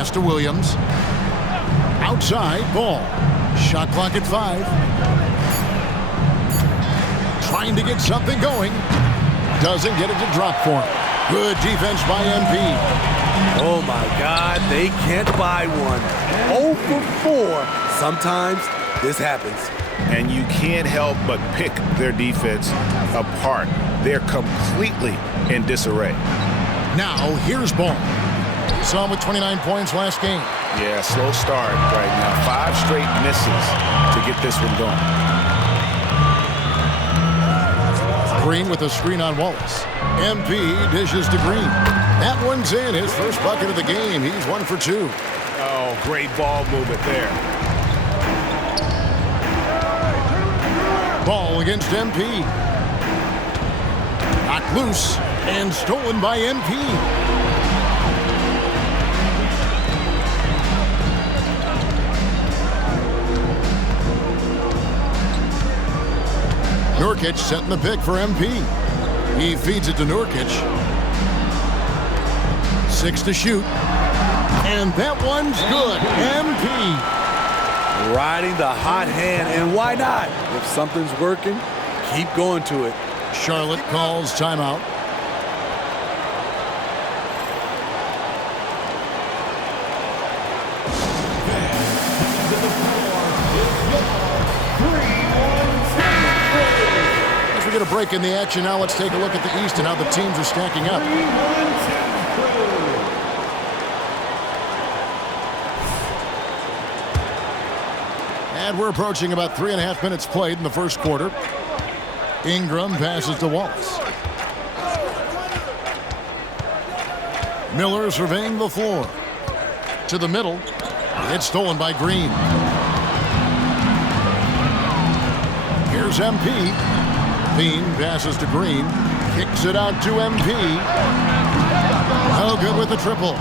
Pass to Williams. Outside, ball. Shot clock at 5. Trying to get something going. Doesn't get it to drop for him. Good defense by MP. Oh, my God, they can't buy one. 0 for 4. Sometimes this happens. And you can't help but pick their defense apart. They're completely in disarray. Now, here's Ball. Saw him with 29 points last game. Yeah, slow start right now. 5 straight misses to get this one going. Green with a screen on Wallace. MP dishes to Green. That one's in. His first bucket of the game. He's 1 for 2. Oh, great ball movement there. Ball against MP. Knocked loose and stolen by MP. Nurkic setting the pick for MP. He feeds it to Nurkic. 6 to shoot. And that one's good. MP. Riding the hot hand, and why not? If something's working, keep going to it. Charlotte calls timeout. As we get a break in the action now, let's take a look at the East and how the teams are stacking up. And we're approaching about 3.5 minutes played in the first quarter. Ingram passes to Wallace. Miller surveying the floor. To the middle. It's stolen by Green. Here's MP. Bean passes to Green. Kicks it out to MP. No good with the triple.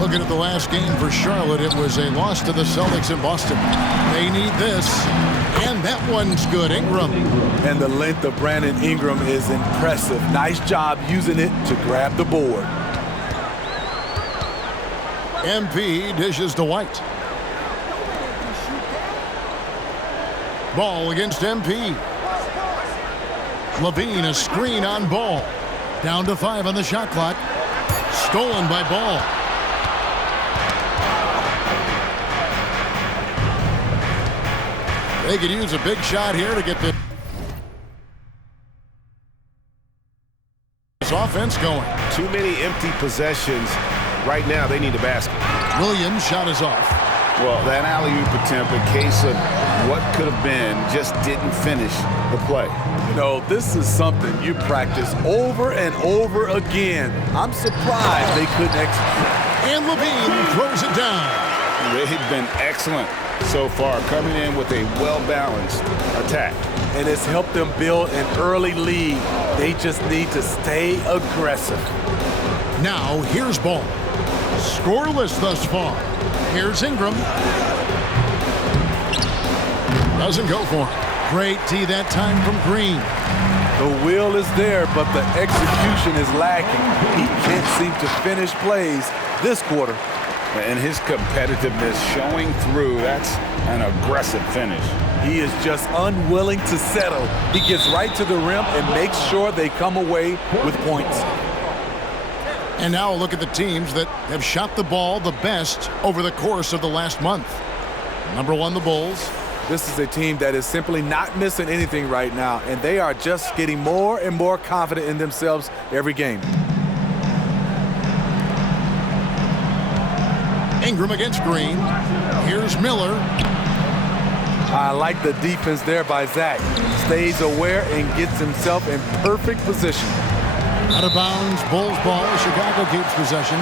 Looking at the last game for Charlotte, it was a loss to the Celtics in Boston. They need this, and that one's good. Ingram. And the length of Brandon Ingram is impressive. Nice job using it to grab the board. MP dishes to White. Ball against MP. Levine, a screen on Ball. Down to 5 on the shot clock. Stolen by Ball. They could use a big shot here to get this offense going. Too many empty possessions. Right now, they need a basket. Williams' shot is off. Well, that alley-oop attempt, a case of what could have been, just didn't finish the play. You know, this is something you practice over and over again. I'm surprised they couldn't execute. And Levine throws it down. They've been excellent so far, coming in with a well-balanced attack. And it's helped them build an early lead. They just need to stay aggressive. Now, here's Ball. Scoreless thus far. Here's Ingram. Doesn't go for it. Great D that time from Green. The will is there, but the execution is lacking. He can't seem to finish plays this quarter. And his competitiveness showing through. That's an aggressive finish. He is just unwilling to settle. He gets right to the rim and makes sure they come away with points. And now look at the teams that have shot the ball the best over the course of the last month. Number 1, the Bulls. This is a team that is simply not missing anything right now, and they are just getting more and more confident in themselves every game. Ingram against Green. Here's Miller. I like the defense there by Zach. Stays aware and gets himself in perfect position. Out of bounds, Bulls ball. Chicago keeps possession.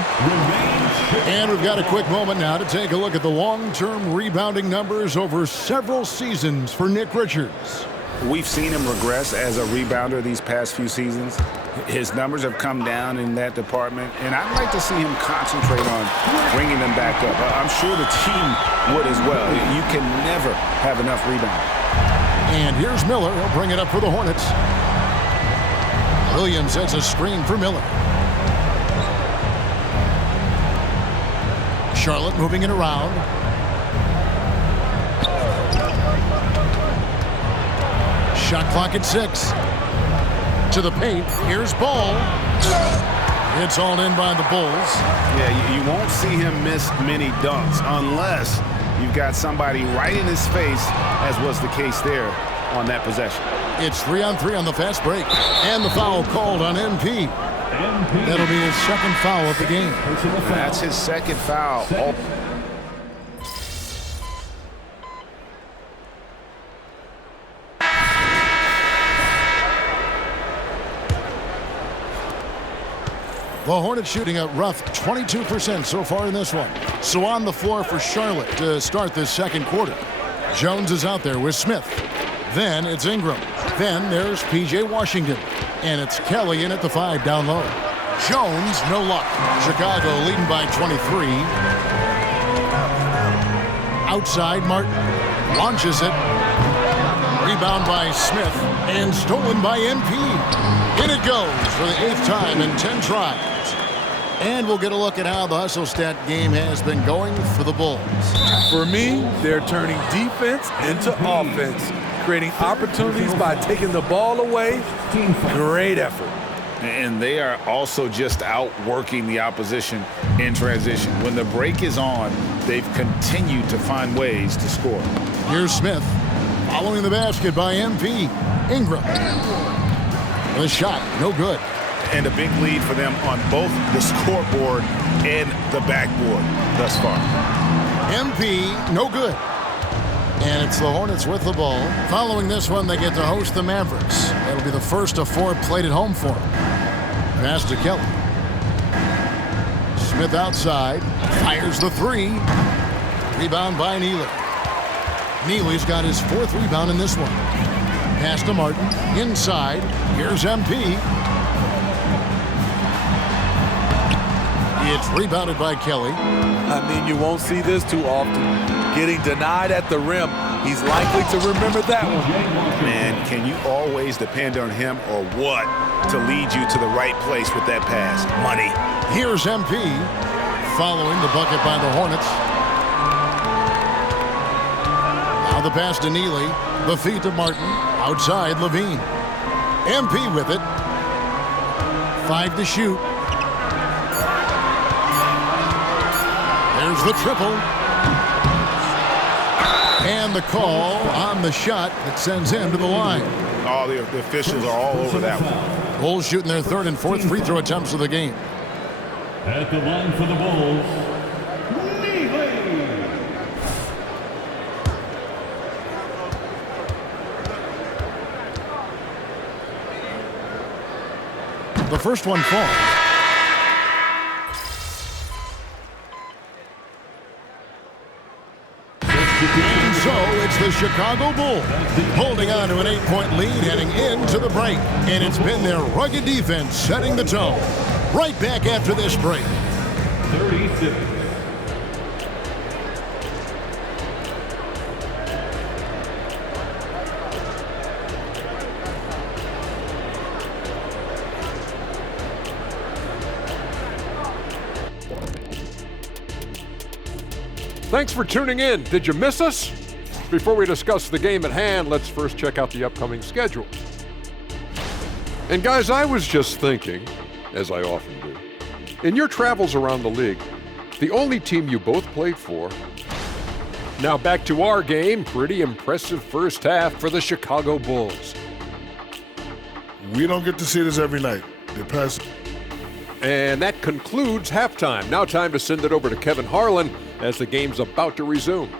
And we've got a quick moment now to take a look at the long-term rebounding numbers over several seasons for Nick Richards. We've seen him regress as a rebounder these past few seasons. His numbers have come down in that department, and I'd like to see him concentrate on bringing them back up. I'm sure the team would as well. You can never have enough rebounding. And here's Miller. He'll bring it up for the Hornets. Williams sets a screen for Miller. Charlotte moving it around. Shot clock at 6. To the paint. Here's Ball. It's all in by the Bulls. Yeah, you won't see him miss many dunks unless you've got somebody right in his face, as was the case there on that possession. It's 3-on-3 on the fast break. And the foul called on MP. That'll be his second foul of the game. That's his second foul. The Hornets shooting a rough 22% so far in this one. So on the floor for Charlotte to start this second quarter. Jones is out there with Smith. Then it's Ingram. Then there's P.J. Washington. And it's Kelly in at the 5 down low. Jones, no luck. Chicago leading by 23. Outside, Martin launches it. Rebound by Smith and stolen by MP. In it goes for the 8th time in 10 tries. And we'll get a look at how the hustle stat game has been going for the Bulls. For me, they're turning defense into offense, creating opportunities by taking the ball away. Great effort. And they are also just outworking the opposition in transition. When the break is on, they've continued to find ways to score. Here's Smith following the basket by MP. Ingram. The shot, no good. And a big lead for them on both the scoreboard and the backboard thus far. MP, no good. And it's the Hornets with the ball. Following this one, they get to host the Mavericks. That'll be the first of 4 played at home for them. Pass to Kelly. Smith outside. Fires the 3. Rebound by Neely. Neely's got his 4th rebound in this one. Pass to Martin. Inside. Here's MP. It's rebounded by Kelly. I mean, you won't see this too often. Getting denied at the rim. He's likely to remember that one. Man, can you always depend on him or what to lead you to the right place with that pass? Money. Here's MP following the bucket by the Hornets. Now the pass to Neely. The feed to Martin. Outside, Levine. MP with it. 5 to shoot. There's the triple. And the call on the shot that sends him to the line. Oh, the officials are all over that one. Bulls shooting their 3rd and 4th free throw attempts of the game. At the line for the Bulls, Neely. The first one falls. And so it's the Chicago Bulls holding on to an 8-point lead heading into the break. And it's been their rugged defense setting the tone. Right back after this break. 36. Thanks for tuning in. Did you miss us? Before we discuss the game at hand, let's first check out the upcoming schedule. And guys, I was just thinking, as I often do, in your travels around the league, the only team you both played for. Now back to our game. Pretty impressive first half for the Chicago Bulls. We don't get to see this every night. They pass. And that concludes halftime. Now time to send it over to Kevin Harlan as the game's about to resume.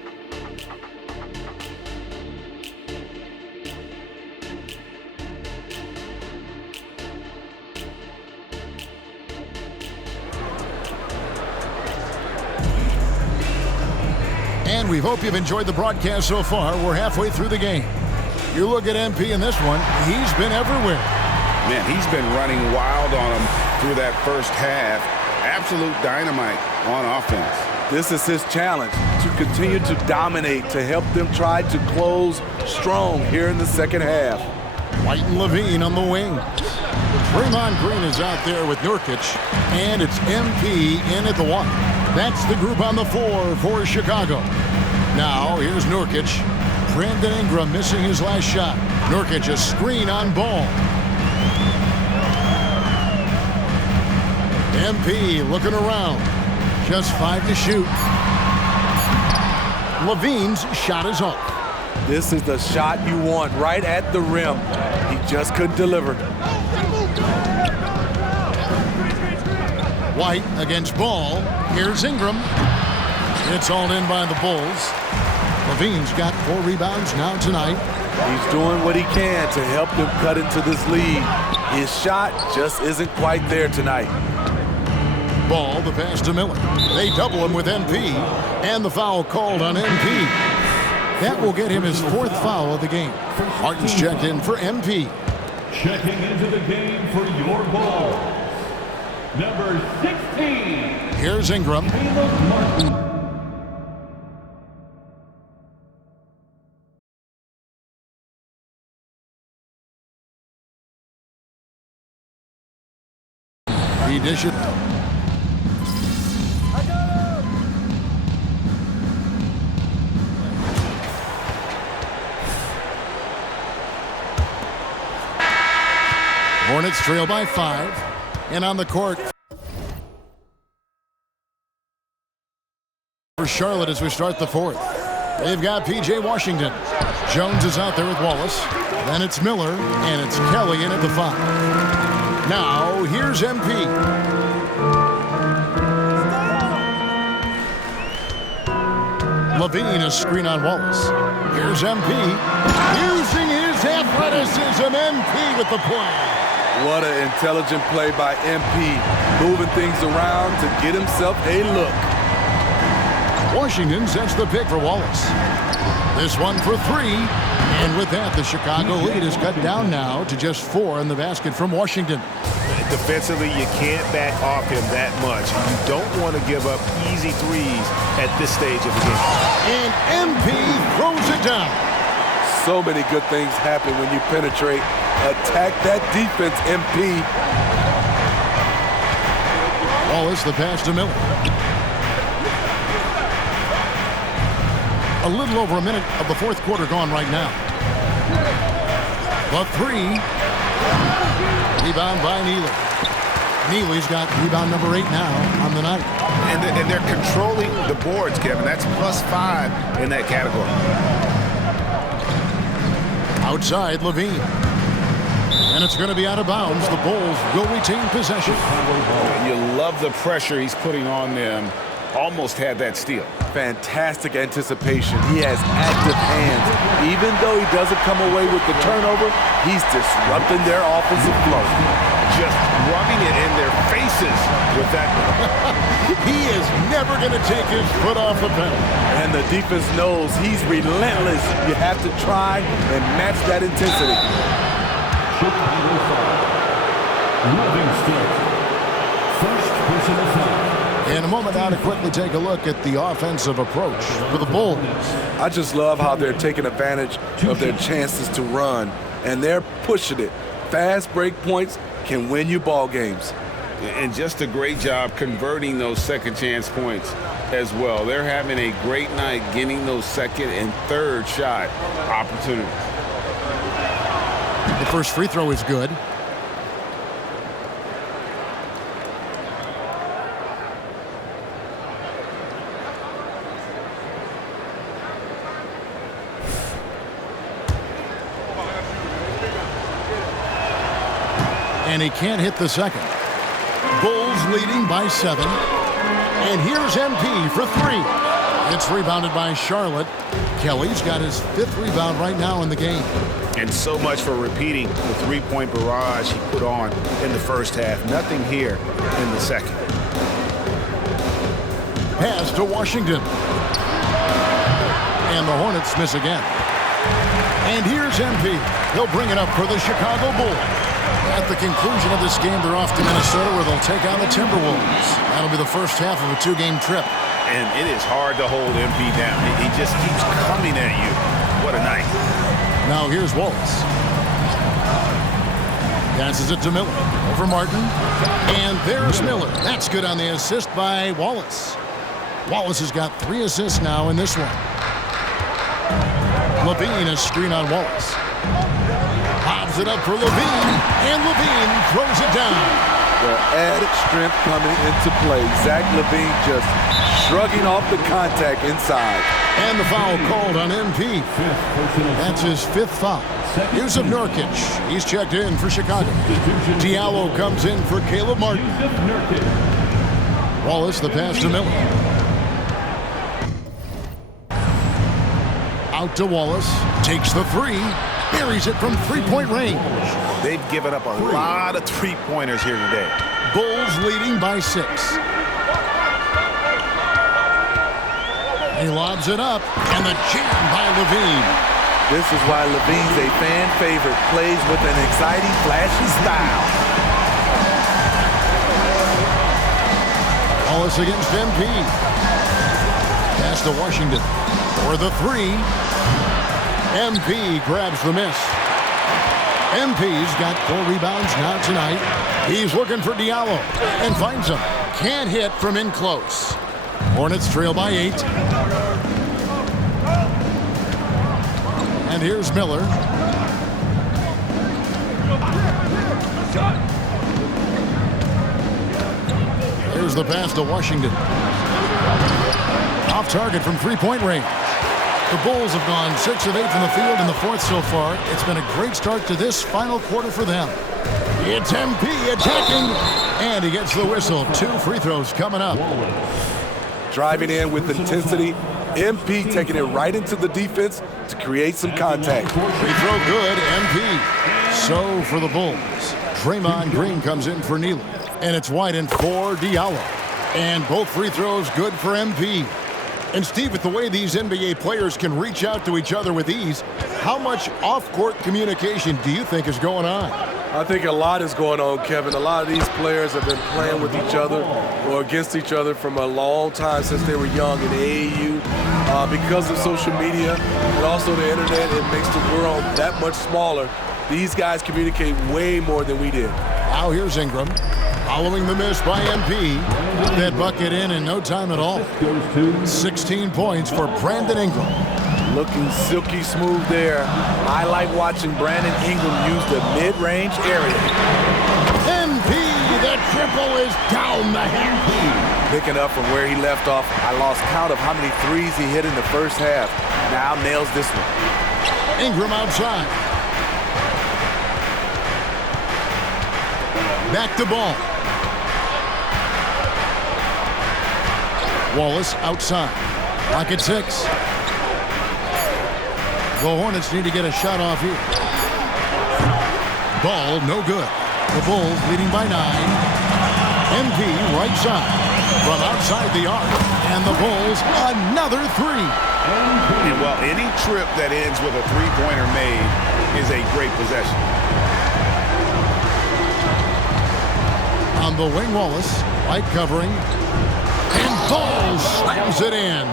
And we hope you've enjoyed the broadcast so far. We're halfway through the game. You look at MP in this one, he's been everywhere. Man, he's been running wild on them through that first half. Absolute dynamite on offense. This is his challenge, to continue to dominate, to help them try to close strong here in the second half. White and Levine on the wing. Draymond Green is out there with Nurkic, and it's MP in at the 1. That's the group on the floor for Chicago. Now, here's Nurkic. Brandon Ingram missing his last shot. Nurkic, a screen on Ball. MP looking around. Just 5 to shoot. Levine's shot is off. This is the shot you want right at the rim. He just couldn't deliver. White against Ball. Here's Ingram. It's all in by the Bulls. Levine's got 4 rebounds now tonight. He's doing what he can to help them cut into this lead. His shot just isn't quite there tonight. Ball, the pass to Miller. They double him with MP, and the foul called on MP. That will get him his 4th foul of the game. Martin's checked in for MP. Checking into the game for your Bulls, number 16. Here's Ingram. Caleb Martin. He dishes. Hornets trail by 5. And on the court for Charlotte as we start the 4th. They've got P.J. Washington. Jones is out there with Wallace. Then it's Miller, and it's Kelly in at the 5. Now, here's MP. Levine, a screen on Wallace. Here's MP. Using his athleticism, MP with the play. What an intelligent play by MP, moving things around to get himself a look. Washington sets the pick for Wallace. This one for 3. And with that, the Chicago lead is cut down now to just 4 in the basket from Washington. Defensively, you can't back off him that much. You don't want to give up easy threes at this stage of the game. And MP throws it down. So many good things happen when you penetrate. Attack that defense, MP. Wallace, the pass to Miller. A little over a minute of the 4th quarter gone right now. The 3. Rebound by Neely. Neely's got rebound number 8 now on the night. And they're controlling the boards, Kevin. That's +5 in that category. Outside, Levine. And it's going to be out of bounds. The Bulls will retain possession. You love the pressure he's putting on them. Almost had that steal. Fantastic anticipation. He has active hands. Even though he doesn't come away with the turnover, he's disrupting their offensive flow. Just rubbing it in their faces with that. He is never going to take his foot off the pedal. And the defense knows he's relentless. You have to try and match that intensity. Chicago foul. Livingston. First personal foul. In a moment now to quickly take a look at the offensive approach for the Bulls. I just love how they're taking advantage of their chances to run, and they're pushing it. Fast break points can win you ball games. And just a great job converting those second chance points as well. They're having a great night getting those second and third shot opportunities. The first free throw is good. And he can't hit the second. Bulls leading by 7. And here's MP for 3. It's rebounded by Charlotte. Kelly's got his 5th rebound right now in the game. And so much for repeating the three-point barrage he put on in the first half. Nothing here in the second. Pass to Washington. And the Hornets miss again. And here's MP. He'll bring it up for the Chicago Bulls. At the conclusion of this game, they're off to Minnesota where they'll take on the Timberwolves. That'll be the first half of a 2-game trip. And it is hard to hold MP down. He just keeps coming at you. What a night. Now here's Wallace. Passes it to Miller. Over Martin. And there's Miller. That's good on the assist by Wallace. Wallace has got 3 assists now in this one. Levine, a screen on Wallace. Pops it up for Levine, and Levine throws it down. The added strength coming into play. Zach Levine just shrugging off the contact inside. And the foul called on MP. That's his 5th foul. Yusuf Nurkic, he's checked in for Chicago. Diallo comes in for Caleb Martin. Wallace, the pass to Miller. Out to Wallace, takes the 3, buries it from 3-point range. They've given up a lot of three-pointers here today. Bulls leading by 6. He lobs it up, and the jam by Levine. This is why Levine's a fan favorite. Plays with an exciting, flashy style. Wallace against MP. Pass to Washington for the 3. MP grabs the miss. MP's got 4 rebounds now tonight. He's looking for Diallo and finds him. Can't hit from in close. Hornets trail by 8. And here's Miller. Here's the pass to Washington. Off target from 3-point range. The Bulls have gone 6 of 8 from the field in the 4th so far. It's been a great start to this final quarter for them. It's MP attacking, and he gets the whistle. 2 free throws coming up. Driving in with intensity. MP taking it right into the defense to create some contact. Free throw good, MP. So for the Bulls, Draymond Green comes in for Neely, and it's White and for Diallo. And both free throws good for MP. And Steve, with the way these NBA players can reach out to each other with ease, how much off-court communication do you think is going on? I think a lot is going on, Kevin. A lot of these players have been playing with each other or against each other from a long time since they were young in AAU. Because of social media and also the internet, it makes the world that much smaller. These guys communicate way more than we did. Now here's Ingram. Following the miss by MP. Got that bucket in no time at all. 16 points for Brandon Ingram. Looking silky smooth there. I like watching Brandon Ingram use the mid-range area. MP, the triple is down the half. Picking up from where he left off, I lost count of how many threes he hit in the first half. Now nails this one. Ingram outside. Back to ball. Wallace outside. Lock at 6. The Hornets need to get a shot off here. Ball no good. The Bulls leading by 9. MP right side. From outside the arc. And the Bulls another 3. And well, any trip that ends with a three-pointer made is a great possession. On the wing, Wallace. White covering. And Ball slams it in.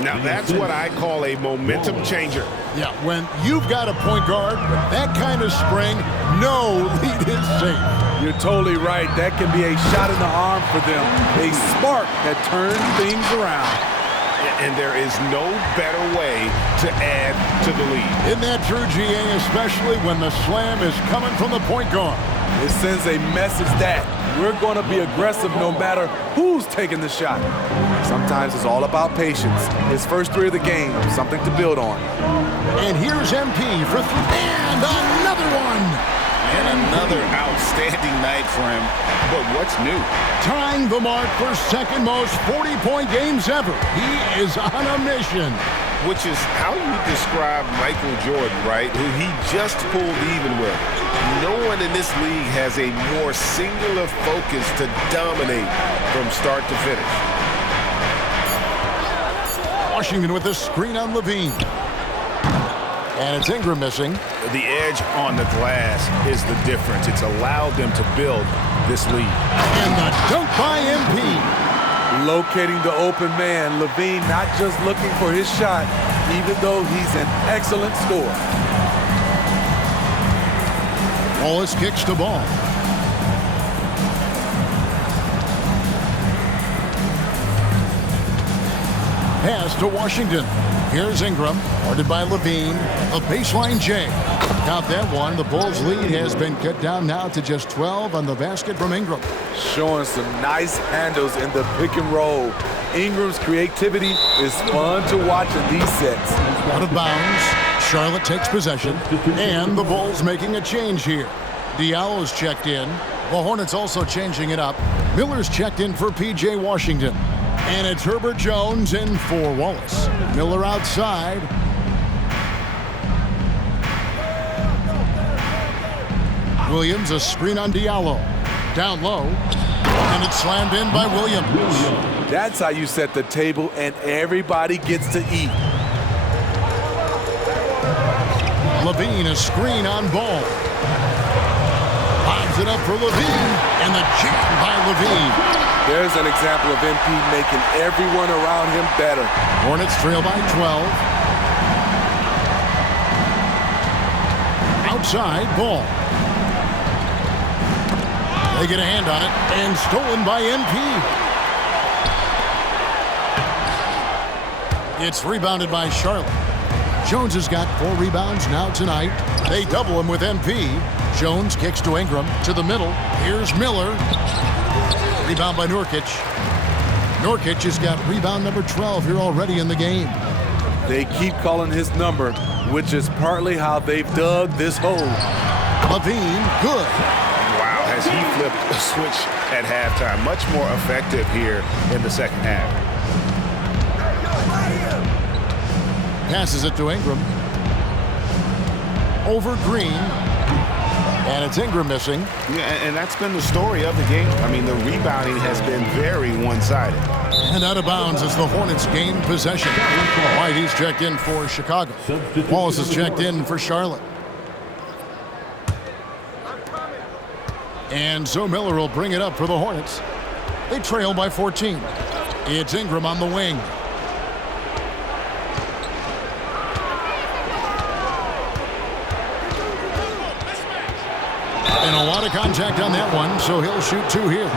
Now that's what I call a momentum changer. Yeah, when you've got a point guard with that kind of spring, no lead is safe. You're totally right. That can be a shot in the arm for them. A spark that turns things around. And there is no better way to add to the lead. Isn't that true, GA, especially when the slam is coming from the point guard? It sends a message that we're going to be aggressive no matter who's taking the shot. Sometimes it's all about patience. His first 3 of the game, something to build on. And here's MP for 3. And another one. And another outstanding night for him. But what's new? Tying the mark for second most 40-point games ever. He is on a mission. Which is how you describe Michael Jordan, right? Who he just pulled even with. No one in this league has a more singular focus to dominate from start to finish. Washington with a screen on Levine. And it's Ingram missing. The edge on the glass is the difference. It's allowed them to build this lead. And the dunk by MP. Locating the open man, Levine not just looking for his shot, even though he's an excellent scorer. Wallace kicks the ball. pass to Washington. Here's Ingram, guarded by Levine. A baseline J. Count that one. The Bulls' lead has been cut down now to just 12 on the basket from Ingram. Showing some nice handles in the pick and roll. Ingram's creativity is fun to watch in these sets. Out of bounds. Charlotte takes possession. And the Bulls making a change here. Diallo's checked in. The Hornets also changing it up. Miller's checked in for P.J. Washington. And it's Herbert Jones in for Wallace. Miller outside. Williams, a screen on Diallo. Down low. And it's slammed in by Williams. That's how you set the table and everybody gets to eat. Levine, a screen on Ball. Lobs it up for Levine. And the jam by Levine. There's an example of MP making everyone around him better. Hornets trail by 12. Outside, Ball. They get a hand on it, and stolen by MP. It's rebounded by Charlotte. Jones has got 4 rebounds now tonight. They double him with MP. Jones kicks to Ingram, to the middle. Here's Miller. Rebound by Nurkic. Nurkic has got rebound number 12 here already in the game. They keep calling his number, which is partly how they've dug this hole. Levine, good. Wow, has he flipped a switch at halftime. Much more effective here in the second half. Passes it to Ingram. Over Green. And it's Ingram missing. Yeah, and that's been the story of the game. I mean, the rebounding has been very one-sided. And out of bounds as the Hornets gain possession. White, he's checked in for Chicago. Wallace is checked in for Charlotte. And so Miller will bring it up for the Hornets. They trail by 14. It's Ingram on the wing. And a lot of contact on that one, so he'll shoot 2 here.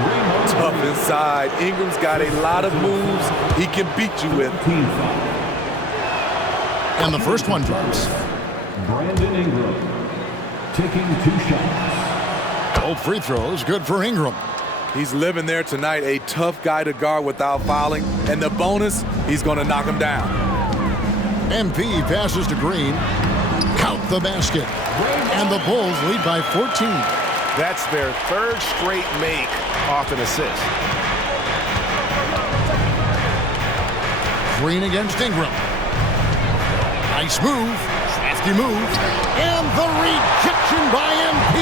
Tough inside. Ingram's got a lot of moves he can beat you with. And the first one drops. Brandon Ingram taking 2 shots. Both free throws, good for Ingram. He's living there tonight, a tough guy to guard without fouling. And the bonus, he's going to knock him down. MP passes to Green. Count the basket. And the Bulls lead by 14. That's their 3rd straight make off an assist. Green against Ingram. Nice move. Crafty move. And the rejection by MP.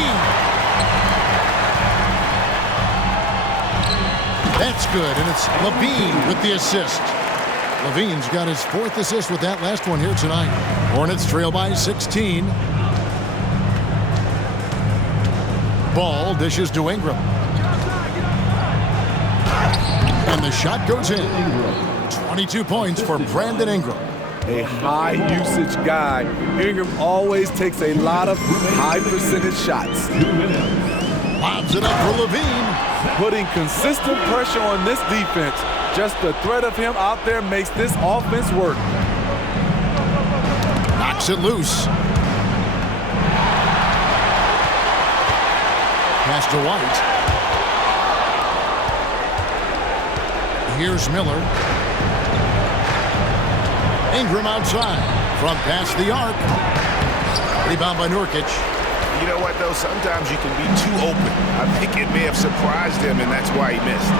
That's good, and it's Levine with the assist. Levine's got his 4th assist with that last one here tonight. Hornets trail by 16. Ball dishes to Ingram. And the shot goes in. 22 points for Brandon Ingram. A high usage guy. Ingram always takes a lot of high percentage shots. Lobs it up for Levine. Putting consistent pressure on this defense. Just the threat of him out there makes this offense work. Knocks it loose. Pass to White. Here's Miller. Ingram outside. Front past the arc. Rebound by Nurkic. You know what, though? Sometimes you can be too open. I think it may have surprised him, and that's why he missed.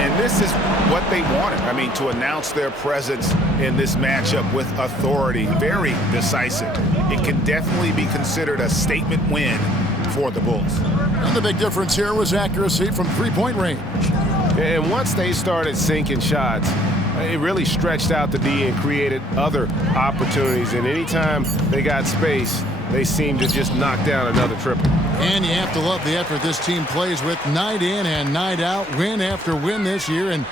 And this is what they wanted. I mean, to announce their presence in this matchup with authority. Very decisive. It can definitely be considered a statement win for the Bulls. And the big difference here was accuracy from three-point range. And once they started sinking shots, it really stretched out the D and created other opportunities. And anytime they got space, they seemed to just knock down another triple. And you have to love the effort this team plays with night in and night out, win after win this year, and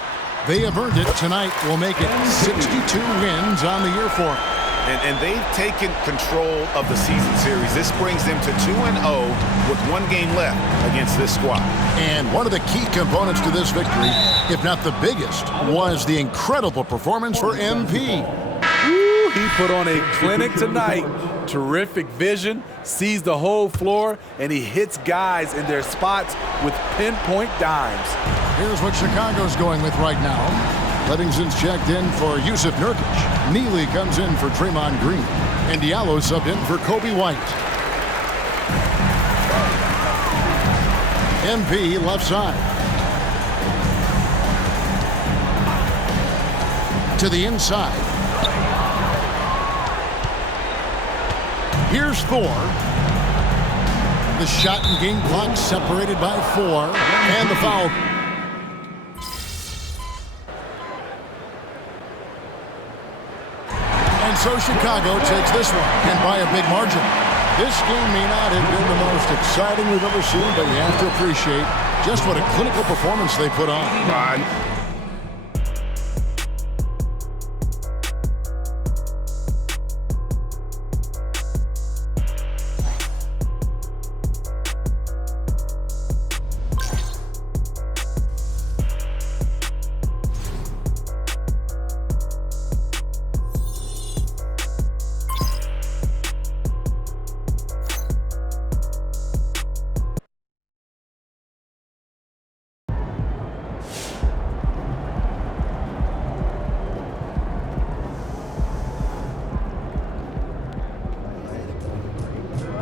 they have earned it. Tonight will make it 62 wins on the year for them. And they've taken control of the season series. This brings them to 2-0 with 1 game left against this squad. And one of the key components to this victory, if not the biggest, was the incredible performance for MP. Ooh, he put on a clinic tonight. Terrific vision, sees the whole floor, and he hits guys in their spots with pinpoint dimes. Here's what Chicago's going with right now. Livingston's checked in for Yusuf Nurkic. Neely comes in for Draymond Green. And Diallo subbed in for Kobe White. MP left side. To the inside. Here's Thor. The shot and game clock separated by 4. And the foul. And so Chicago takes this one, and by a big margin. This game may not have been the most exciting we've ever seen, but you have to appreciate just what a clinical performance they put on.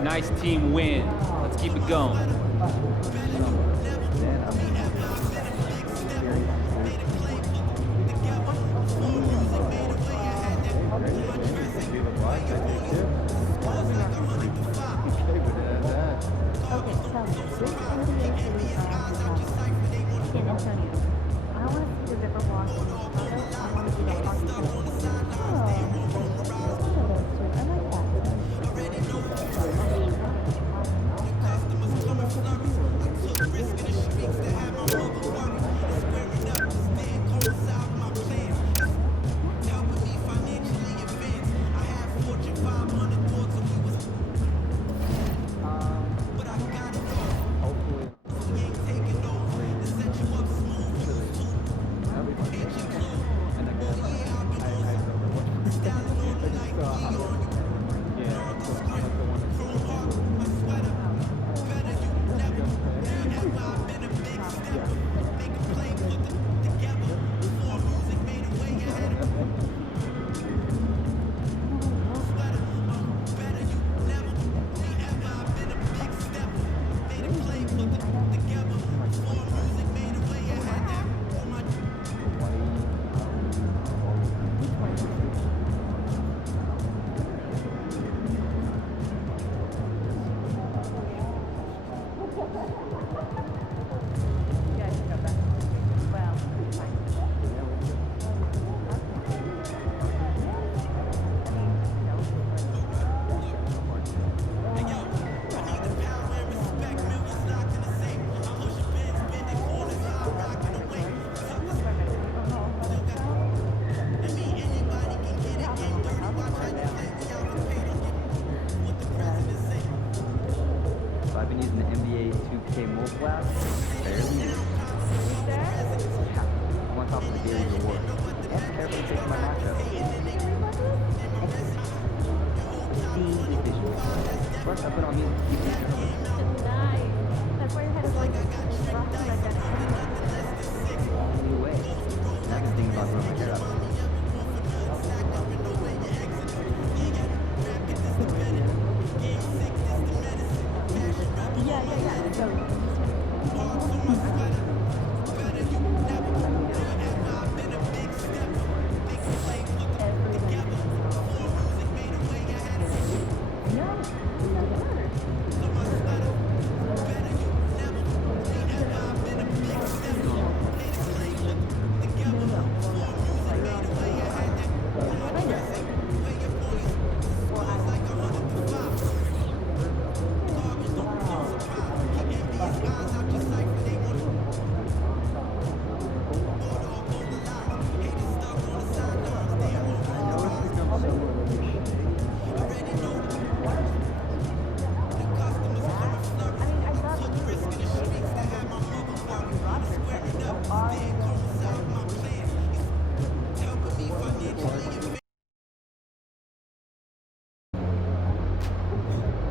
Nice team win. Let's keep it going.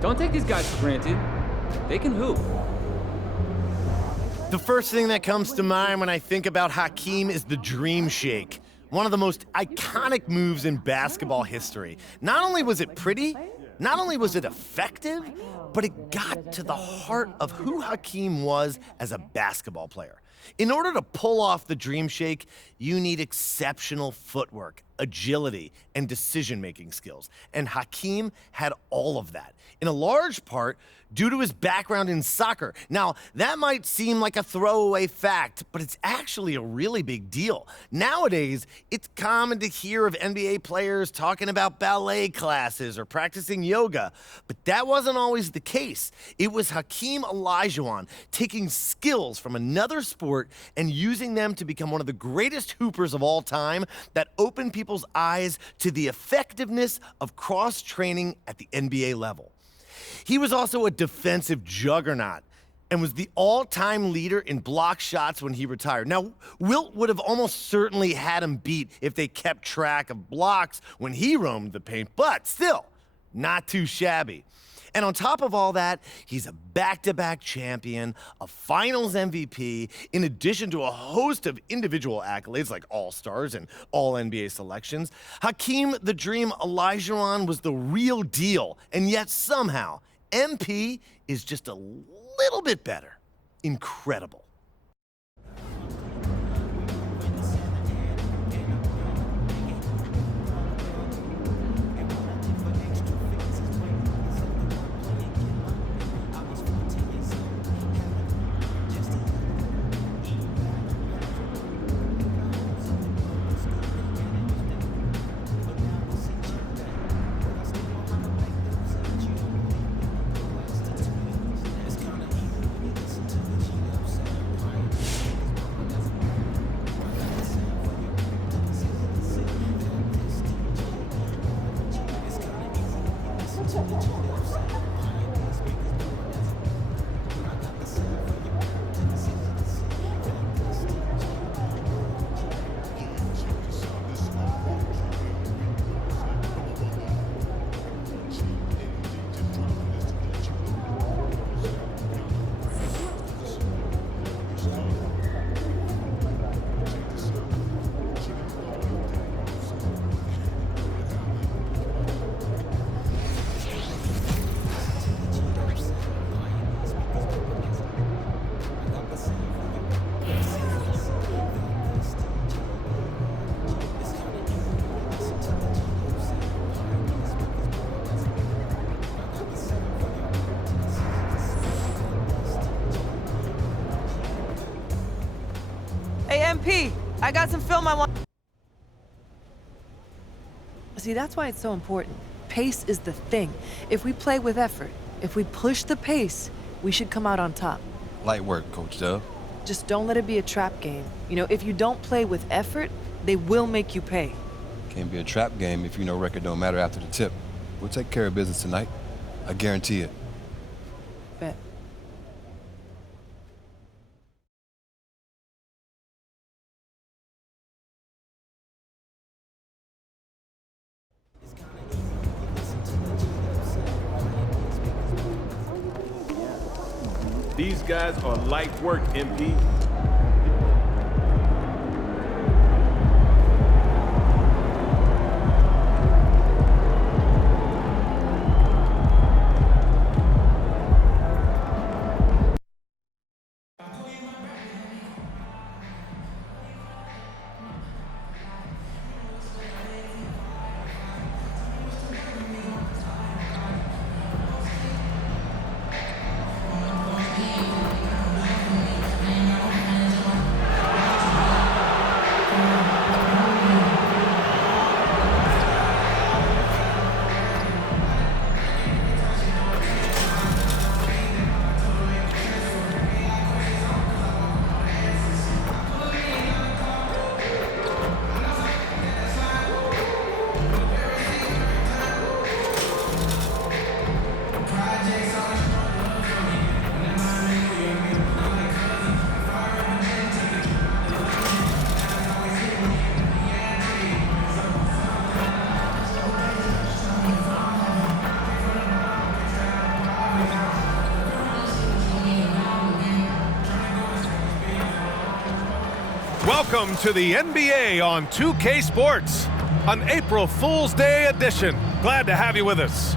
Don't take these guys for granted. They can hoop. The first thing that comes to mind when I think about Hakeem is the Dream Shake, one of the most iconic moves in basketball history. Not only was it pretty, not only was it effective, but it got to the heart of who Hakeem was as a basketball player. In order to pull off the Dream Shake, you need exceptional footwork, agility, and decision-making skills. And Hakeem had all of that, in a large part due to his background in soccer. Now, that might seem like a throwaway fact, but it's actually a really big deal. Nowadays, it's common to hear of NBA players talking about ballet classes or practicing yoga, but that wasn't always the case. It was Hakeem Olajuwon taking skills from another sport and using them to become one of the greatest hoopers of all time that opened people's eyes to the effectiveness of cross-training at the NBA level. He was also a defensive juggernaut and was the all-time leader in block shots when he retired. Now, Wilt would have almost certainly had him beat if they kept track of blocks when he roamed the paint, but still, not too shabby. And on top of all that, he's a back-to-back champion, a finals MVP, in addition to a host of individual accolades like All-Stars and All-NBA selections. Hakeem the Dream Olajuwon was the real deal, and yet somehow, MP is just a little bit better. Incredible. Hey, MP, I got some film I want. See, that's why it's so important. Pace is the thing. If we play with effort, if we push the pace, we should come out on top. Light work, Coach Dub. Just don't let it be a trap game. You know, if you don't play with effort, they will make you pay. Can't be a trap game if you know record don't matter after the tip. We'll take care of business tonight. I guarantee it. Bet. These guys are light work, MP. Welcome to the NBA on 2K Sports, an April Fool's Day edition. Glad to have you with us.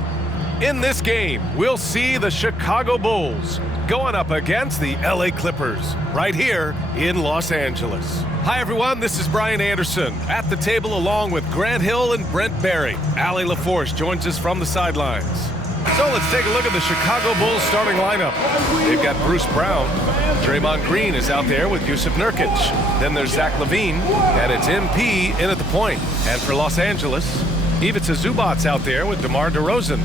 In this game, we'll see the Chicago Bulls going up against the LA Clippers right here in Los Angeles. Hi, everyone. This is Brian Anderson at the table along with Grant Hill and Brent Barry. Allie LaForce joins us from the sidelines. So let's take a look at the Chicago Bulls starting lineup. They've got Bruce Brown. Draymond Green is out there with Jusuf Nurkic. Then there's Zach LaVine, and it's MP in at the point. And for Los Angeles, Ivica Zubac's out there with DeMar DeRozan.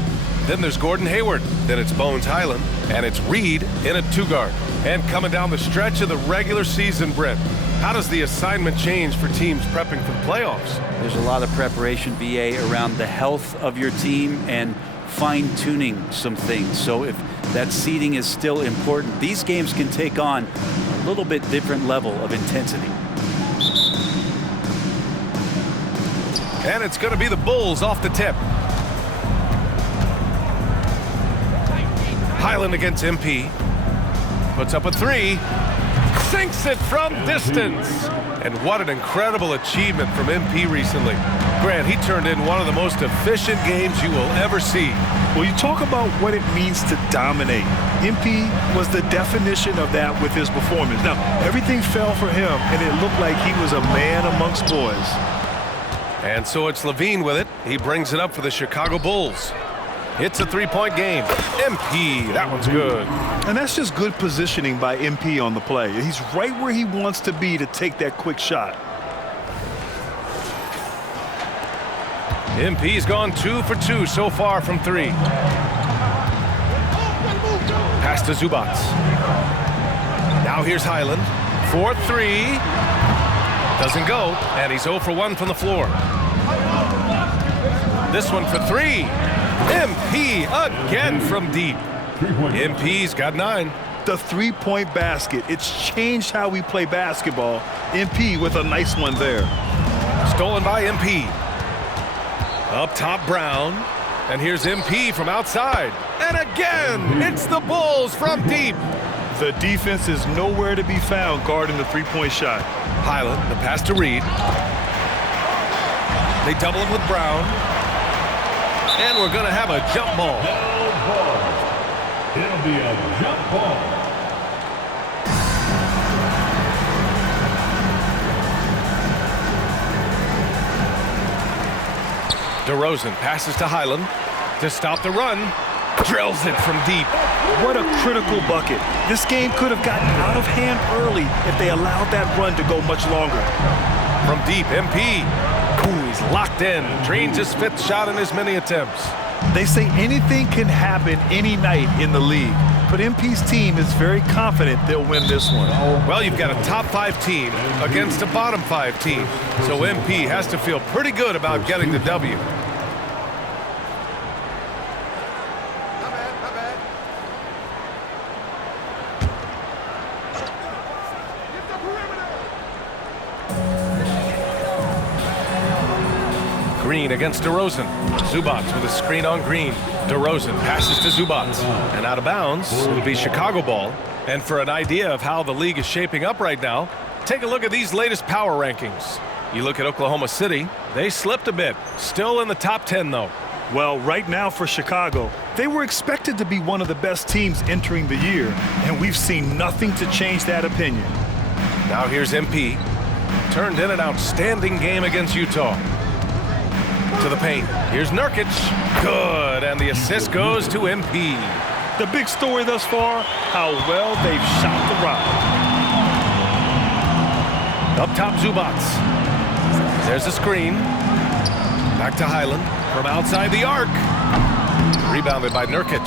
Then there's Gordon Hayward. Then it's Bones Highland, and it's Reed in at two-guard. And coming down the stretch of the regular season, Brent, how does the assignment change for teams prepping for the playoffs? There's a lot of preparation, VA, around the health of your team and fine-tuning some things. So if that seeding is still important, these games can take on a little bit different level of intensity. And it's going to be the Bulls off the tip. Highland against MP. Puts up a three. Sinks it from distance. And what an incredible achievement from MP recently. Grant, he turned in one of the most efficient games you will ever see. Well, you talk about what it means to dominate. MP was the definition of that with his performance. Now, everything fell for him, and it looked like he was a man amongst boys. And so it's LaVine with it. He brings it up for the Chicago Bulls. It's a three-point game. MP, that one's good. And that's just good positioning by MP on the play. He's right where he wants to be to take that quick shot. MP's gone 2 for 2 so far from three. Pass to Zubac. Now here's Highland. 4-3. Doesn't go, and he's 0 for 1 from the floor. This one for three. MP again from deep. MP's got 9. The three-point basket. It's changed how we play basketball. MP with a nice one there. Stolen by MP. Up top, Brown. And here's MP from outside. And again, it's the Bulls from deep. The defense is nowhere to be found guarding the three-point shot. Highland, the pass to Reed. They double him with Brown. And we're going to have a jump ball. It'll be a jump ball. DeRozan passes to Highland to stop the run. Drills it from deep. What a critical bucket. This game could have gotten out of hand early if they allowed that run to go much longer. From deep, MP. Ooh, he's locked in. Drains his 5th shot in as many attempts. They say anything can happen any night in the league, but MP's team is very confident they'll win this one. Well, you've got a top 5 team against a bottom 5 team, so MP has to feel pretty good about getting the W. Green against DeRozan. Zubac with a screen on Green. DeRozan passes to Zubac. And out of bounds, it'll be Chicago ball. And for an idea of how the league is shaping up right now, take a look at these latest power rankings. You look at Oklahoma City, they slipped a bit. Still in the top 10, though. Well, right now for Chicago, they were expected to be one of the best teams entering the year, and we've seen nothing to change that opinion. Now here's MP. Turned in an outstanding game against Utah. To the paint. Here's Nurkic. Good, and the assist goes to MP. The big story thus far, how well they've shot the rock. Up top, Zubac. There's a screen. Back to Highland from outside the arc. Rebounded by Nurkic.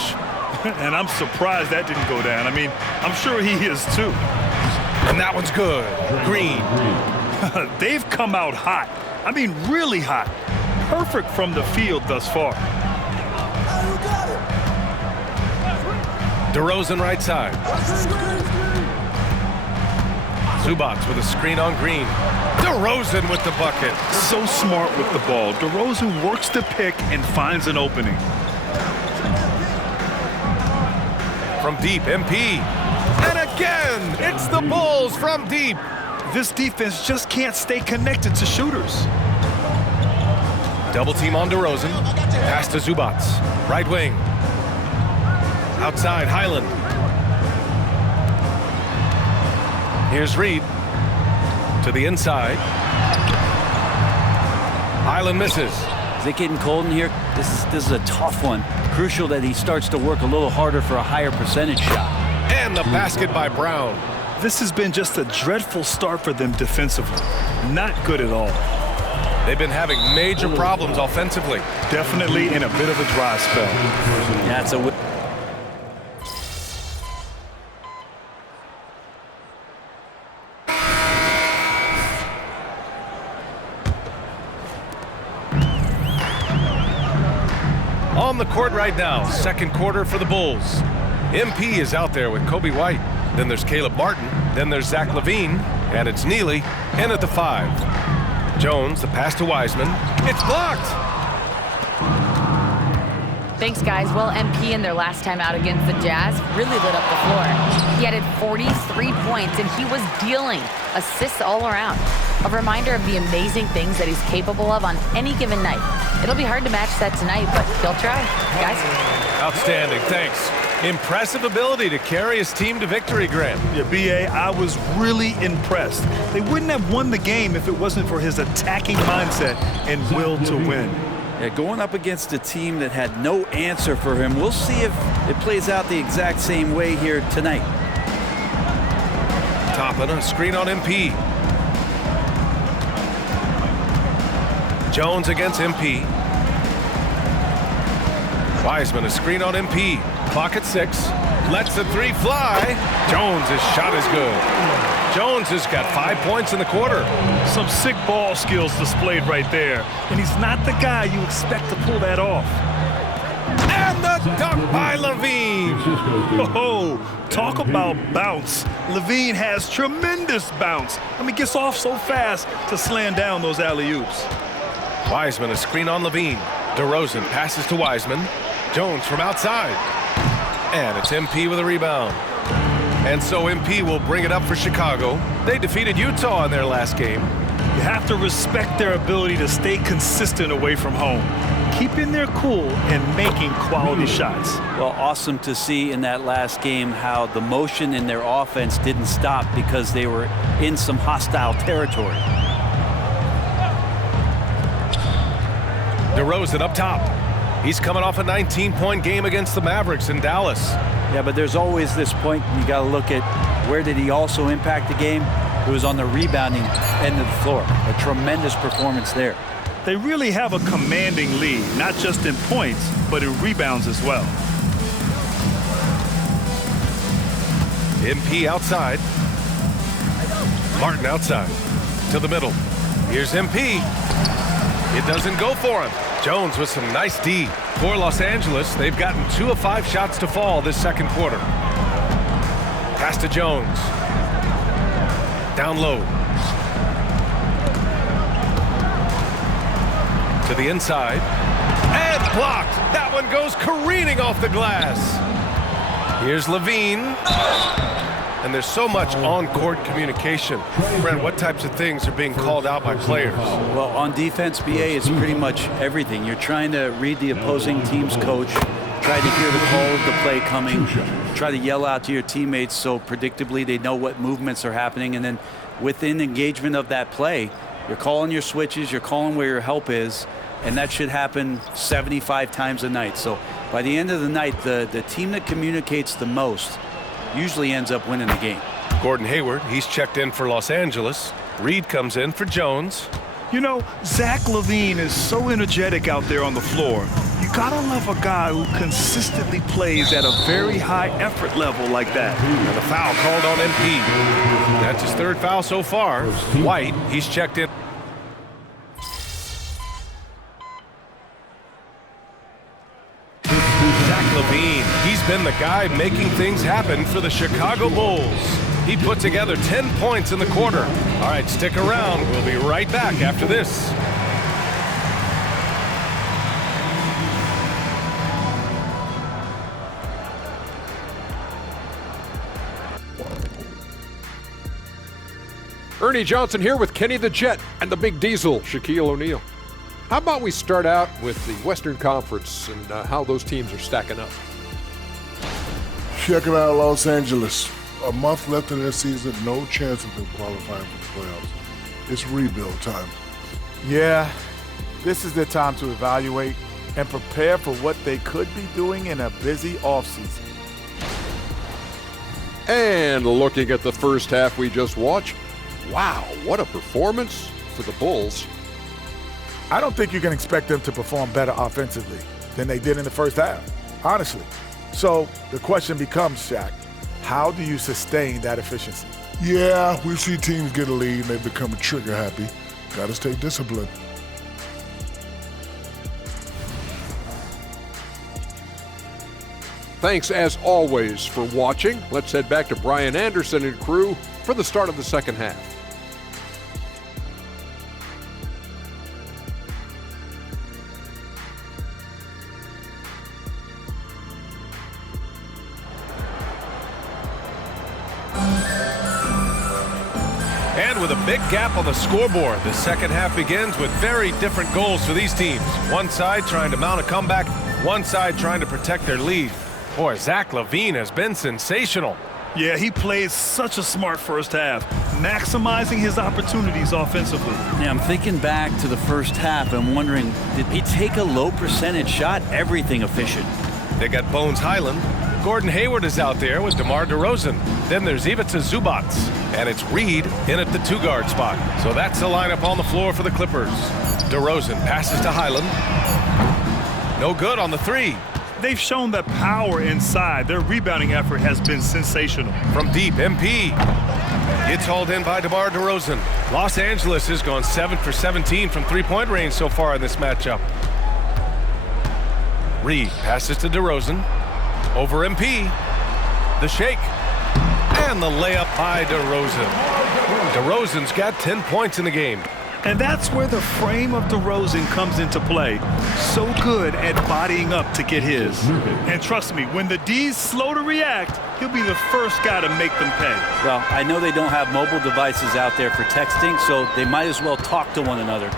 And I'm surprised that didn't go down. I mean, I'm sure he is too. And that one's good. Green. They've come out hot. I mean, really hot. Perfect from the field thus far. DeRozan right side. Zubac with a screen on Green. DeRozan with the bucket. So smart with the ball. DeRozan works the pick and finds an opening. From deep, MP. And again, it's the Bulls from deep. This defense just can't stay connected to shooters. Double team on DeRozan. Pass to Zubats. Right wing. Outside, Highland. Here's Reed. To the inside. Highland misses. Is it getting cold in here? This is a tough one. Crucial that he starts to work a little harder for a higher percentage shot. And the basket by Brown. This has been just a dreadful start for them defensively. Not good at all. They've been having major problems offensively. Definitely in a bit of a dry spell. That's a... On the court right now, second quarter for the Bulls. MP is out there with Kobe White. Then there's Caleb Martin. Then there's Zach LaVine. And it's Neely in at the 5. Jones, the pass to Wiseman. It's blocked. Thanks, guys. Well, MP in their last time out against the Jazz really lit up the floor. He added 43 points, and he was dealing assists all around. A reminder of the amazing things that he's capable of on any given night. It'll be hard to match that tonight, but he'll try. Guys? Outstanding. Thanks. Impressive ability to carry his team to victory, Grant. Yeah, B.A., I was really impressed. They wouldn't have won the game if it wasn't for his attacking mindset and will to win. Yeah, going up against a team that had no answer for him. We'll see if it plays out the exact same way here tonight. Toppin, a screen on MP. Jones against MP. Wiseman, a screen on MP. Clock at 6. Lets the 3 fly. Jones' shot is good. Jones has got 5 points in the quarter. Some sick ball skills displayed right there. And he's not the guy you expect to pull that off. And the dunk by LaVine. Oh, talk about bounce. LaVine has tremendous bounce. I mean, gets off so fast to slam down those alley-oops. Wiseman, a screen on LaVine. DeRozan passes to Wiseman. Jones from outside. And it's MP with a rebound. And so MP will bring it up for Chicago. They defeated Utah in their last game. You have to respect their ability to stay consistent away from home, keeping their cool and making quality shots. Well, awesome to see in that last game how the motion in their offense didn't stop because they were in some hostile territory. DeRozan up top. He's coming off a 19-point game against the Mavericks in Dallas. Yeah, but there's always this point you got to look at where did he also impact the game? It was on the rebounding end of the floor. A tremendous performance there. They really have a commanding lead, not just in points, but in rebounds as well. MP outside. Martin outside. To the middle. Here's MP. It doesn't go for him. Jones with some nice D. For Los Angeles, they've gotten 2 of 5 shots to fall this second quarter. Pass to Jones. Down low. To the inside. And blocked. That one goes careening off the glass. Here's LaVine. And there's so much on-court communication. Brent, what types of things are being called out by players? Well, on defense, BA, it's pretty much everything. You're trying to read the opposing team's coach, try to hear the call of the play coming, try to yell out to your teammates so predictably they know what movements are happening. And then within engagement of that play, you're calling your switches, you're calling where your help is, and that should happen 75 times a night. So by the end of the night, the team that communicates the most usually ends up winning the game. Gordon Hayward, he's checked in for Los Angeles. Reed comes in for Jones. You know, Zach LaVine is so energetic out there on the floor. You gotta love a guy who consistently plays at a very high effort level like that. And a foul called on MP. That's his 3rd foul so far. White, he's checked in. Zach LaVine, he's been the guy making things happen for the Chicago Bulls. He put together 10 points in the quarter. All right, stick around. We'll be right back after this. Ernie Johnson here with Kenny the Jet and the Big Diesel, Shaquille O'Neal. How about we start out with the Western Conference and how those teams are stacking up? Check it out, Los Angeles. A month left in their season, no chance of them qualifying for the playoffs. It's rebuild time. Yeah, this is their time to evaluate and prepare for what they could be doing in a busy offseason. And looking at the first half we just watched, wow, what a performance for the Bulls. I don't think you can expect them to perform better offensively than they did in the first half, honestly. So the question becomes, Shaq, how do you sustain that efficiency? Yeah, we see teams get a lead and they become trigger happy. Got to stay disciplined. Thanks as always for watching. Let's head back to Brian Anderson and crew for the start of the second half. And with a big gap on the scoreboard, the second half begins with very different goals for these teams. One side trying to mount a comeback, one side trying to protect their lead. Boy, Zach LaVine has been sensational. Yeah, he played such a smart first half, maximizing his opportunities offensively. Yeah, I'm thinking back to the first half and wondering, did he take a low percentage shot? Everything efficient. They got Bones Highland. Gordon Hayward is out there with DeMar DeRozan. Then there's Ivica Zubac. And it's Reed in at the two-guard spot. So that's the lineup on the floor for the Clippers. DeRozan passes to Highland. No good on the three. They've shown that power inside. Their rebounding effort has been sensational. From deep, MP. It's hauled in by DeMar DeRozan. Los Angeles has gone 7 for 17 from three-point range so far in this matchup. Reed passes to DeRozan. Over MP. The shake. And the layup by DeRozan. DeRozan's got 10 points in the game. And that's where the frame of DeRozan comes into play. So good at bodying up to get his. And trust me, when the D's slow to react, he'll be the first guy to make them pay. Well, I know they don't have mobile devices out there for texting, so they might as well talk to one another.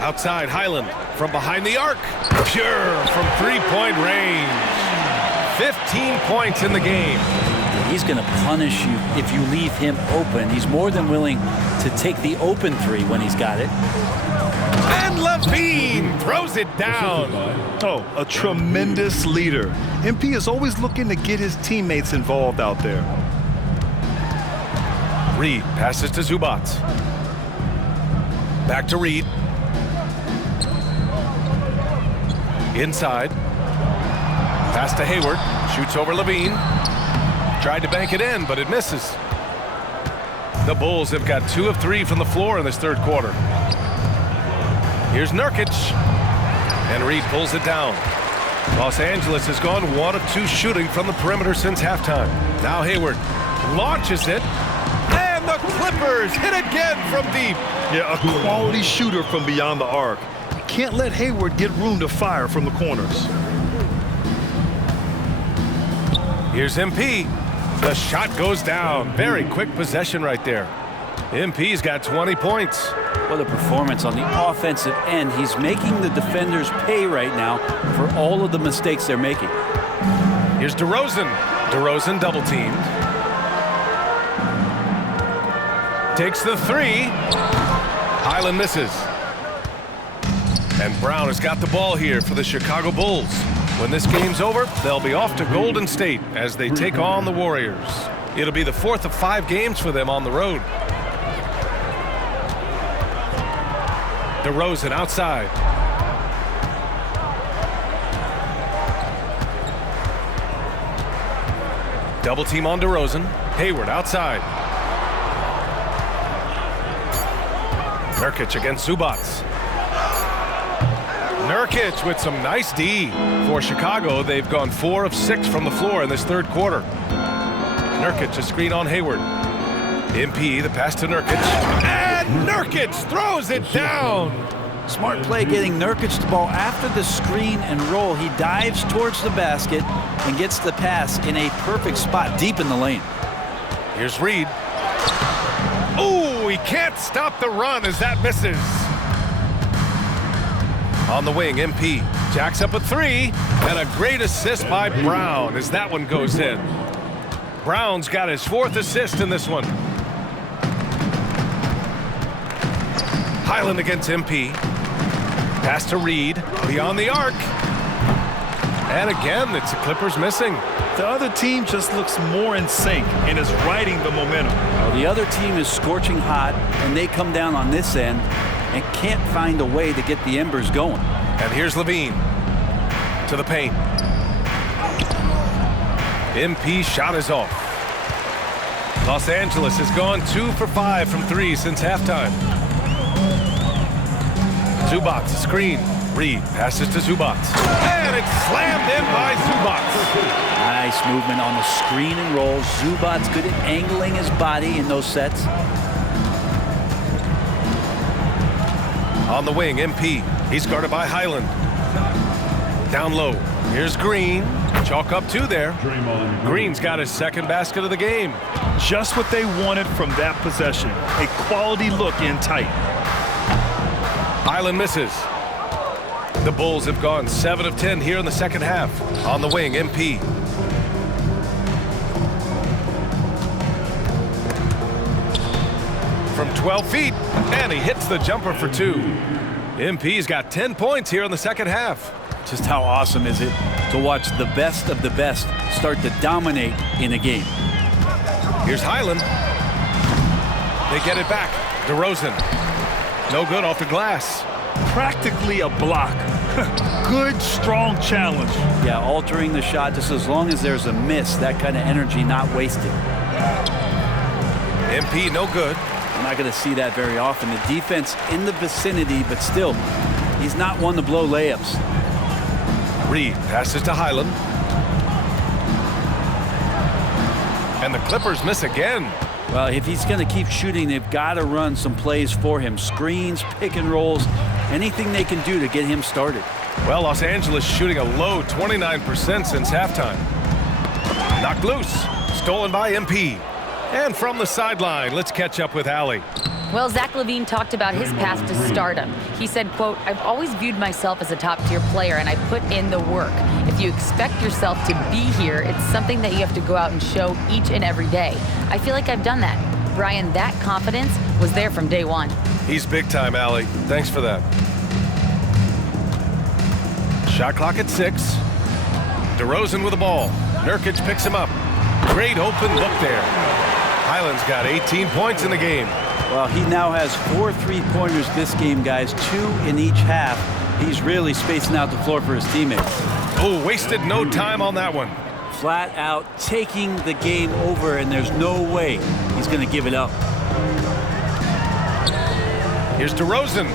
Outside Highland from behind the arc. Pure from three-point range. 15 points in the game. He's going to punish you if you leave him open. He's more than willing to take the open three when he's got it. And LaVine throws it down. Oh, a tremendous leader. MP is always looking to get his teammates involved out there. Reed passes to Zubac. Back to Reed. Inside. Pass to Hayward. Shoots over LaVine. Tried to bank it in, but it misses. The Bulls have got 2 of 3 from the floor in this third quarter. Here's Nurkic. And Reed pulls it down. Los Angeles has gone 1 of 2 shooting from the perimeter since halftime. Now Hayward launches it. And the Clippers hit again from deep. Yeah, a quality shooter from beyond the arc. You can't let Hayward get room to fire from the corners. Here's MP. The shot goes down. Very quick possession right there. MP's got 20 points. What a performance on the offensive end. He's making the defenders pay right now for all of the mistakes they're making. Here's DeRozan. DeRozan double teamed. Takes the three. Highland misses. And Brown has got the ball here for the Chicago Bulls. When this game's over, they'll be off to Golden State as they take on the Warriors. It'll be the 4th of 5 games for them on the road. DeRozan outside. Double team on DeRozan. Hayward outside. Nurkic against Zubac. Nurkic with some nice D for Chicago. They've gone 4 of 6 from the floor in this third quarter. Nurkic a screen on Hayward. MP the pass to Nurkic. And Nurkic throws it down. Smart play getting Nurkic the ball after the screen and roll. He dives towards the basket and gets the pass in a perfect spot deep in the lane. Here's Reed. Oh, he can't stop the run as that misses. On the wing, MP jacks up a 3, and a great assist by Brown as that one goes in. Brown's got his 4th assist in this one. Highland against MP. Pass to Reed, beyond the arc. And again, it's the Clippers missing. The other team just looks more in sync and is riding the momentum. Well, the other team is scorching hot, and they come down on this end and can't find a way to get the embers going. And here's Levine to the paint. MP shot is off. Los Angeles has gone 2 for 5 from 3 since halftime. Zubac, screen. Reed passes to Zubac. And it's slammed in by Zubac. Nice movement on the screen and roll. Zubac's good at angling his body in those sets. On the wing, MP. He's guarded by Highland. Down low. Here's Green. Chalk up 2 there. Green's got his 2nd basket of the game. Just what they wanted from that possession. A quality look in tight. Highland misses. The Bulls have gone 7 of 10 here in the 2nd half. On the wing, MP. From 12 feet, and he hits the jumper for 2. MP's got 10 points here in the 2nd half. Just how awesome is it to watch the best of the best start to dominate in a game. Here's Highland. They get it back. DeRozan. No good off the glass. Practically a block. Good, strong challenge. Yeah, altering the shot just as long as there's a miss. That kind of energy not wasted. MP no good. We're not going to see that very often. The defense in the vicinity, but still, he's not one to blow layups. Reed passes to Highland. And the Clippers miss again. Well, if he's going to keep shooting, they've got to run some plays for him. Screens, pick and rolls, anything they can do to get him started. Well, Los Angeles shooting a low 29% since halftime. Knocked loose. Stolen by MP. And from the sideline, let's catch up with Allie. Well, Zach LaVine talked about his path to stardom. He said, quote, "I've always viewed myself as a top-tier player, and I put in the work. If you expect yourself to be here, it's something that you have to go out and show each and every day. I feel like I've done that." Brian, that confidence was there from day one. He's big time, Allie. Thanks for that. Shot clock at 6. DeRozan with the ball. Nurkic picks him up. Great open look there. Highland's got 18 points in the game. Well, he now has 4 3-pointers this game, guys, 2 in each half. He's really spacing out the floor for his teammates. Oh, wasted no time on that one. Flat out taking the game over, and there's no way he's going to give it up. Here's DeRozan.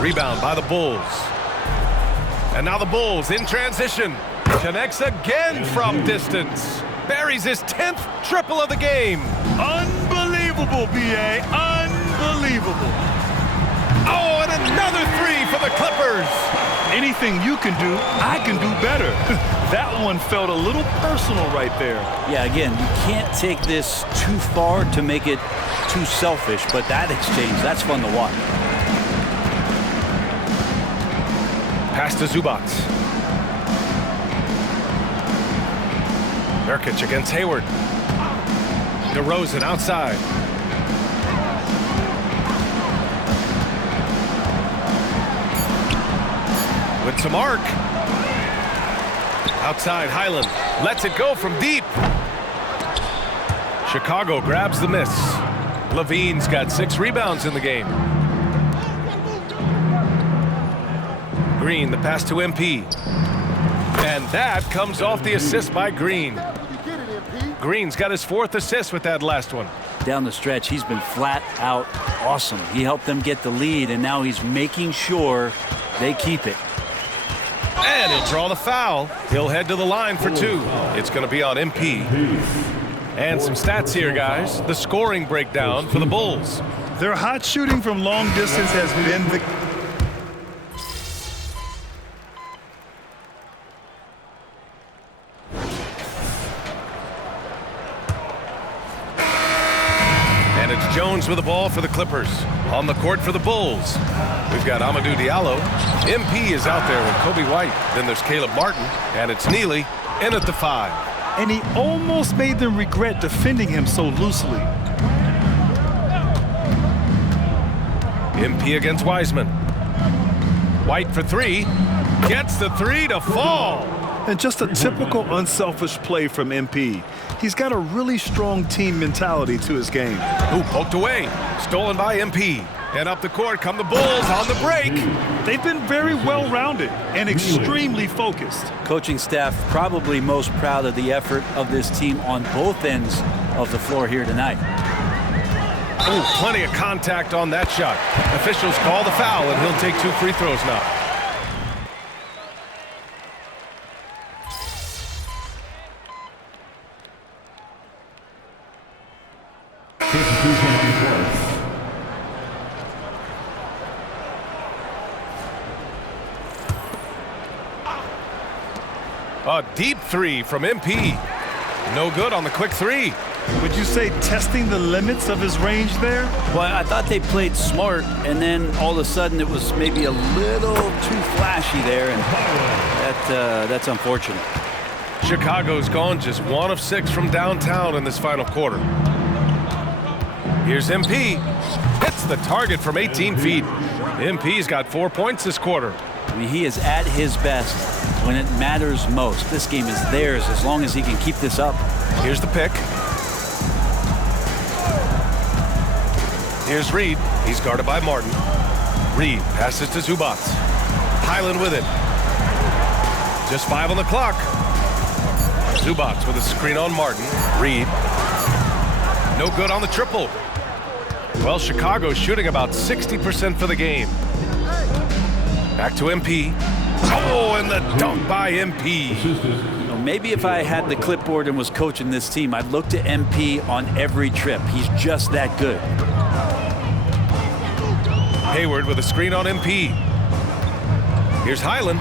Rebound by the Bulls. And now the Bulls in transition. Connects again from distance. Buries his 10th triple of the game. Unbelievable, B.A. Unbelievable. Oh, and another 3 for the Clippers. Anything you can do, I can do better. That one felt a little personal right there. Yeah, again, you can't take this too far to make it too selfish, but that exchange, that's fun to watch. Pass to Zubac. Nurkic against Hayward. DeRozan outside. With some arc. Outside, Highland lets it go from deep. Chicago grabs the miss. Levine's got 6 rebounds in the game. Green, the pass to MP. And that comes off the assist by Green. Green's got his 4th assist with that last one. Down the stretch, he's been flat out awesome. He helped them get the lead, and now he's making sure they keep it. And he'll draw the foul. He'll head to the line for 2. It's going to be on MP. And some stats here, guys. The scoring breakdown for the Bulls. Their hot shooting from long distance has been the... Jones with the ball for the Clippers. On the court for the Bulls, we've got Amadou Diallo. MP is out there with Kobe White. Then there's Caleb Martin, and it's Neely in at the 5. And he almost made them regret defending him so loosely. MP against Wiseman. White for 3. Gets the 3 to fall. And just a typical unselfish play from MP. He's got a really strong team mentality to his game. Ooh, poked away. Stolen by MP. And up the court come the Bulls on the break. They've been very well-rounded and extremely focused. Coaching staff probably most proud of the effort of this team on both ends of the floor here tonight. Ooh, plenty of contact on that shot. Officials call the foul, and he'll take 2 free throws now. A deep 3 from MP. No good on the quick 3. Would you say testing the limits of his range there? Well, I thought they played smart, and then all of a sudden it was maybe a little too flashy there, and that's unfortunate. Chicago's gone just 1 of 6 from downtown in this final quarter. Here's MP. Hits the target from 18 feet. MP's got 4 points this quarter. I mean, he is at his best when it matters most. This game is theirs as long as he can keep this up. Here's the pick. Here's Reed. He's guarded by Martin. Reed passes to Zubac. Highland with it. Just 5 on the clock. Zubac with a screen on Martin. Reed. No good on the triple. Well, Chicago's shooting about 60% for the game. Back to MP. Oh, and the dunk by MP. Maybe if I had the clipboard and was coaching this team, I'd look to MP on every trip. He's just that good. Hayward with a screen on MP. Here's Highland.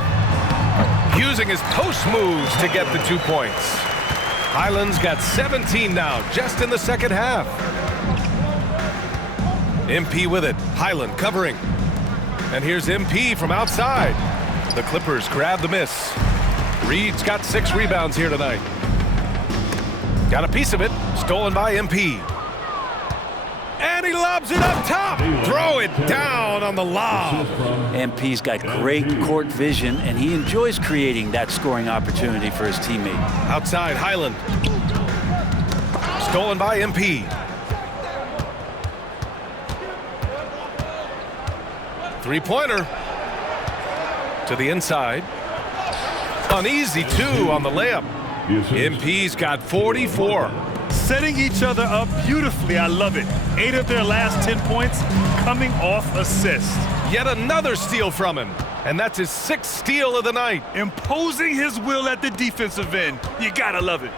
Using his post moves to get the 2 points. Highland's got 17 now, just in the second half. MP with it. Highland covering. And here's MP from outside. The Clippers grab the miss. Reed's got 6 rebounds here tonight. Got a piece of it. Stolen by MP. And he lobs it up top. Throw it down on the lob. MP's got great court vision, and he enjoys creating that scoring opportunity for his teammate. Outside, Highland. Stolen by MP. Three-pointer to the inside. An easy 2 on the layup. MP's got 44. Setting each other up beautifully. I love it. 8 of their last 10 points coming off assists. Yet another steal from him. And that's his 6th steal of the night. Imposing his will at the defensive end. You gotta love it.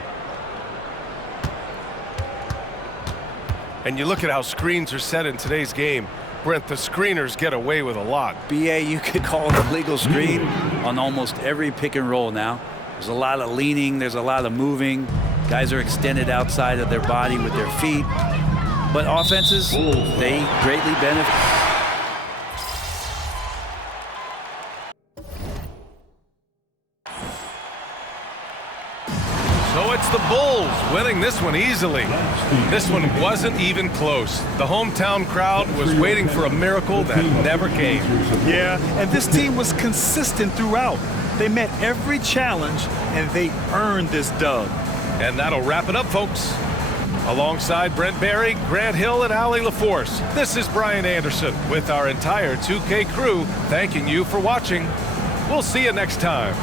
And you look at how screens are set in today's game. Brent, the screeners get away with a lot. BA, you could call it a legal screen on almost every pick and roll now. There's a lot of leaning, there's a lot of moving. Guys are extended outside of their body with their feet. But offenses, they greatly benefit. So it's the Bulls winning this one easily. This one wasn't even close. The hometown crowd was waiting for a miracle that never came. Yeah, and this team was consistent throughout. They met every challenge, and they earned this dub. And that'll wrap it up, folks. Alongside Brent Barry, Grant Hill, and Allie LaForce, this is Brian Anderson with our entire 2K crew thanking you for watching. We'll see you next time.